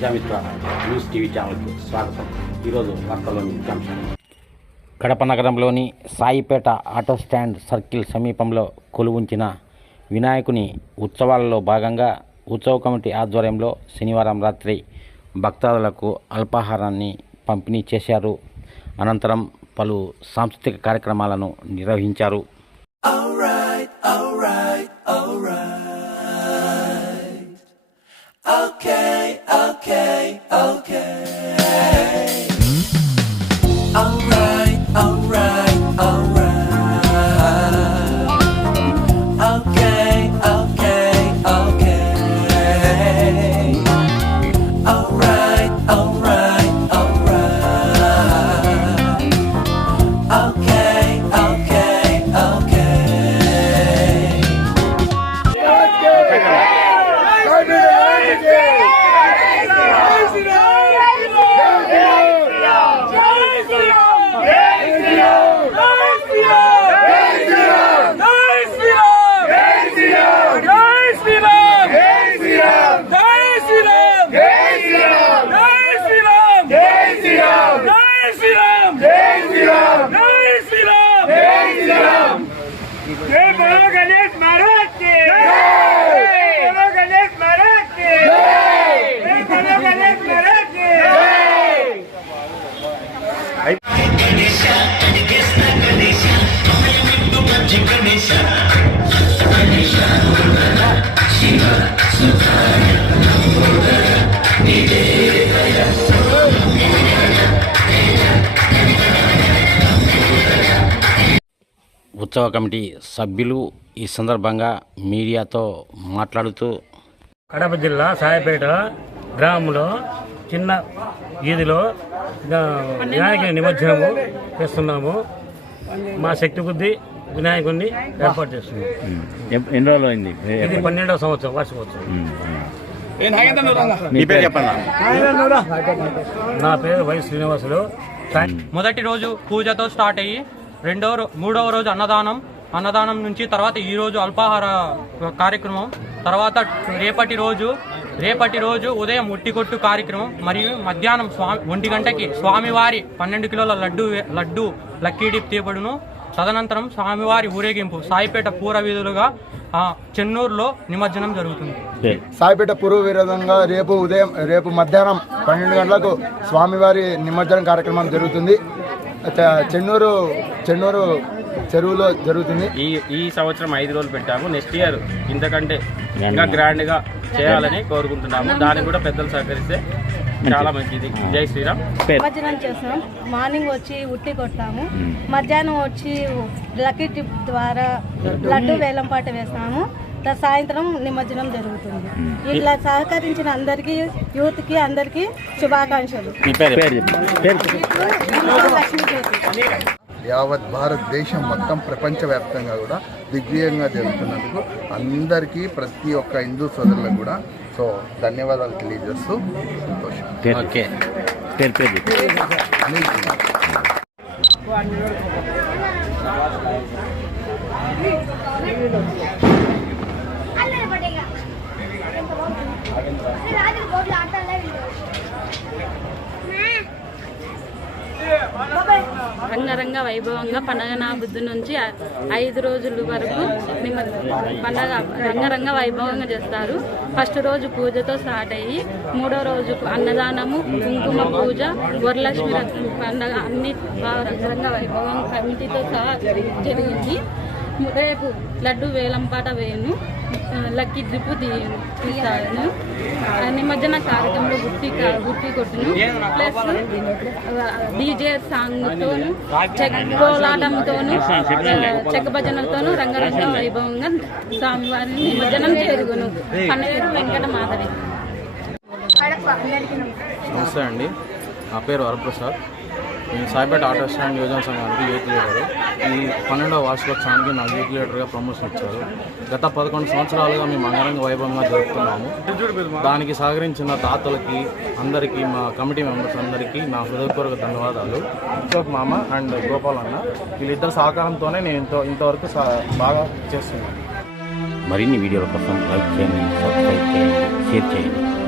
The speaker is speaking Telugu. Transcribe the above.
ప్రజామిత్ర న్యూస్ టీవీ ఛానల్కి స్వాగతం. ఈరోజు వార్తల్లోని ముఖ్యాంశాలు కడప నగరంలోని సాయిపేట ఆటో స్టాండ్ సర్కిల్ సమీపంలో కొలువుంచిన వినాయకుని ఉత్సవాలలో భాగంగా ఉత్సవ కమిటీ ఆధ్వర్యంలో శనివారం రాత్రి భక్తాదులకు అల్పాహారాన్ని పంపిణీ చేశారు. అనంతరం పలు సాంస్కృతిక కార్యక్రమాలను నిర్వహించారు. ఉత్సవ కమిటీ సభ్యులు ఈ సందర్భంగా మీడియాతో మాట్లాడుతూ కడప జిల్లా సాయపేట గ్రామంలో చిన్న వీధిలో వినాయకుని నిమజ్జనము చేస్తున్నాము. మా శక్తి కొద్దీ వినాయకుడిని ఏర్పాటు చేస్తున్నాము. ఎప్- ఎన్ని రోజులు అయింది ఇది పన్నెండవ సంవత్సరం వార్షికోత్సవం. మీ పేరు చెప్పండి నా పేరు వై శ్రీనివాసులు. మొదటి రోజు పూజతో స్టార్ట్ అయ్యి రెండవ రో- మూడవ రోజు అన్నదానం. అన్నదానం నుంచి తర్వాత ఈ రోజు అల్పాహార కార్యక్రమం. తర్వాత రేపటి రోజు రేపటి రోజు ఉదయం ఒట్టికొట్టు కార్యక్రమం మరియు మధ్యాహ్నం స్వామి ఒంటి గంటకి స్వామివారి పన్నెండు కిలోల లడ్డు లడ్డు లక్కీడిప్ తీపడును తదనంతరం స్వామివారి ఊరేగింపు సాయిపేట పూర వీధులుగా ఆ, చెన్నూరులో నిమజ్జనం జరుగుతుంది. సాయిపేట పూర్వ విరోధంగా రేపు ఉదయం రేపు మధ్యాహ్నం పన్నెండు గంటలకు స్వామివారి నిమజ్జనం కార్యక్రమం జరుగుతుంది. చెన్నూరు చెన్నూరు చెరువులో జరుగుతుంది. ఈ ఈ సంవత్సరం ఐదు రోజులు పెట్టాము. నెక్స్ట్ ఇయర్ ఇంతకంటే ఇంకా గ్రాండ్గా చేయాలని కోరుకుంటున్నాము. దానికి కూడా పెద్దలు సహకరిస్తే చాలా మంచిది. జై శ్రీరామ్. నిమజ్జనం చేస్తాం మార్నింగ్ వచ్చి ఉట్టి కొట్టాము. మధ్యాహ్నం వచ్చి లక్కీ టిప్ ద్వారా లడ్డు. వేలంపాట వేస్తాము సాయంత్రం నిమజ్జనం జరుగుతుంది. ఇట్లా సహకరించిన అందరికీ యూత్కి అందరికీ శుభాకాంక్షలు. యావత్ భారతదేశం మొత్తం ప్రపంచవ్యాప్తంగా కూడా దిగ్విజయంగా జరుగుతున్నందుకు అందరికీ ప్రతి ఒక్క హిందూ సోదరులకు కూడా సో ధన్యవాదాలు తెలియజేస్తూ సంతోషం. ఓకే పేరు పేరు చెప్పండి. అనిల్ కుమార్ రంగరంగ వైభవంగా పండగ నా బుద్ధి నుంచి ఐదు రోజుల వరకు నిమ- పండగ రంగరంగ వైభవంగా చేస్తారు. ఫస్ట్ రోజు పూజతో స్టార్ట్ అయ్యి మూడో రోజు అన్నదానము కుంకుమ పూజ వరలక్ష్మి పండగ అన్ని బాగా రంగరంగ వైభవం కమిటీతో సహా జరిగింది. రేపు లడ్డు వేలంపాట వేయను. లక్కీ డ్రిప్ తీస్తాను. నిమజ్జన కార్యక్రమంలో గుట్టి గుర్తి గుట్టి కొట్టును. ప్లస్ డీజే సాంగ్తోను చెక్కోలాటంతోను చెక్క భజనలతోను రంగరంగ వైభవంగా స్వామివారిని నిమజ్జనం చేరుగును. పన్నెరు వెంకట మాధవి. నమస్తే అండి. నా పేరు వరప్రసాద్. నేను సాయిపేట ఆటో స్టాండ్ యోజన సంఘానికి యూత్ లీడరు. ఈ పన్నెండవ వార్షికోత్సవానికి నాకు యూత్ లీడర్గా ప్రమోషన్ ఇచ్చారు. గత పదకొండు సంవత్సరాలుగా మేము అంగరంగ వైభవంగా జరుపుతున్నాము. దానికి సహకరించిన దాతలకి అందరికీ మా కమిటీ మెంబర్స్ అందరికీ నా హృదయపూర్వక ధన్యవాదాలు. అశోక్ మామ అండ్ గోపాల్ అన్న వీళ్ళిద్దరు సహకారంతోనే నేను ఇంత ఇంతవరకు సా- బాగా చేస్తున్నాను. మరిన్ని వీడియోల కోసం లైక్ చేయండి సబ్స్క్రైబ్ చేయండి షేర్ చేయండి.